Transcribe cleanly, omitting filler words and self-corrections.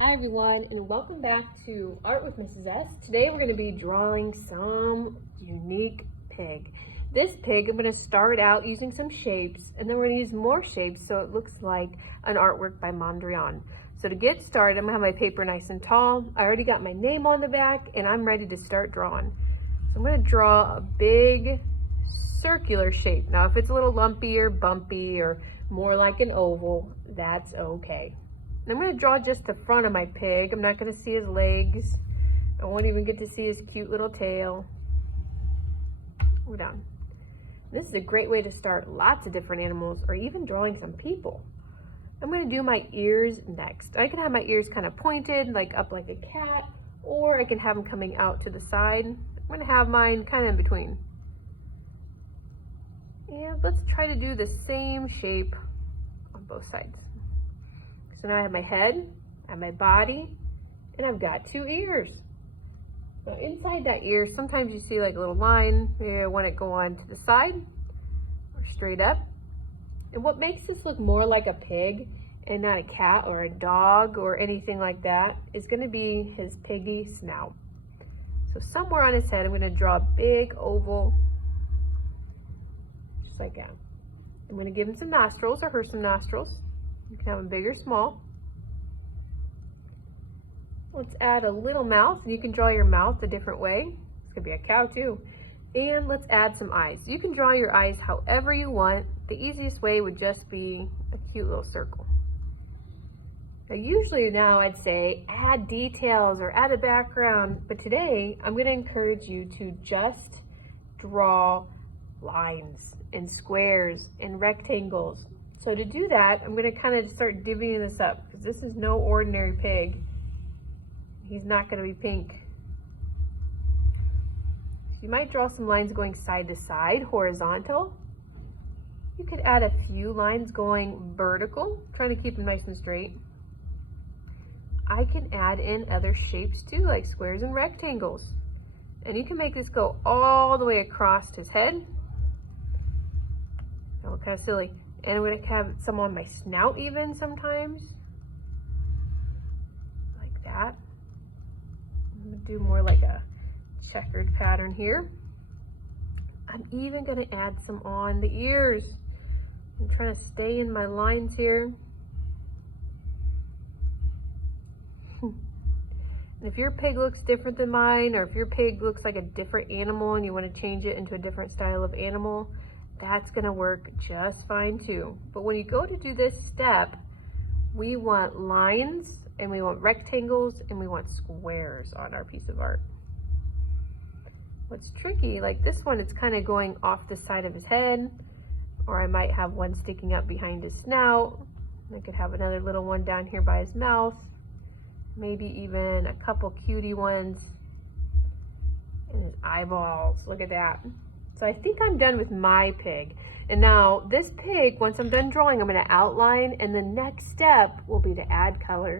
Hi everyone, and welcome back to Art with Mrs. S. Today we're going to be drawing some unique pig. This pig, I'm going to start out using some shapes, and then we're going to use more shapes so it looks like an artwork by Mondrian. So to get started, I'm going to have my paper nice and tall. I already got my name on the back, and I'm ready to start drawing. So I'm going to draw a big circular shape. Now if it's a little lumpy or bumpy or more like an oval, that's okay. I'm going to draw just the front of my pig. I'm not going to see his legs. I won't even get to see his cute little tail. We're done. This is a great way to start lots of different animals or even drawing some people. I'm going to do my ears next. I can have my ears kind of pointed, like up like a cat, or I can have them coming out to the side. I'm going to have mine kind of in between. And let's try to do the same shape on both sides. So now I have my head, I have my body, and I've got two ears. Now inside that ear, sometimes you see like a little line. Maybe I want it to go on to the side or straight up. And what makes this look more like a pig and not a cat or a dog or anything like that is going to be his piggy snout. So somewhere on his head, I'm going to draw a big oval, just like that. I'm going to give him some nostrils or her some nostrils. You can have them big or small. Let's add a little mouth, and you can draw your mouth a different way. This could be a cow too. And let's add some eyes. You can draw your eyes however you want. The easiest way would just be a cute little circle. Now usually now I'd say add details or add a background, but today I'm going to encourage you to just draw lines and squares and rectangles. So to do that, I'm going to kind of start divvying this up because this is no ordinary pig. He's not going to be pink. So you might draw some lines going side to side, horizontal. You could add a few lines going vertical, trying to keep them nice and straight. I can add in other shapes too, like squares and rectangles. And you can make this go all the way across his head. That look kind of silly. And I'm going to have some on my snout even sometimes, like that. I'm going to do more like a checkered pattern here. I'm even going to add some on the ears. I'm trying to stay in my lines here. And if your pig looks different than mine, or if your pig looks like a different animal and you want to change it into a different style of animal, that's going to work just fine too. But when you go to do this step, we want lines and we want rectangles and we want squares on our piece of art. What's tricky, like this one, it's kind of going off the side of his head, or I might have one sticking up behind his snout. I could have another little one down here by his mouth, maybe even a couple cutie ones and his eyeballs. Look at that. So I think I'm done with my pig. And now this pig, once I'm done drawing, I'm going to outline, and the next step will be to add color.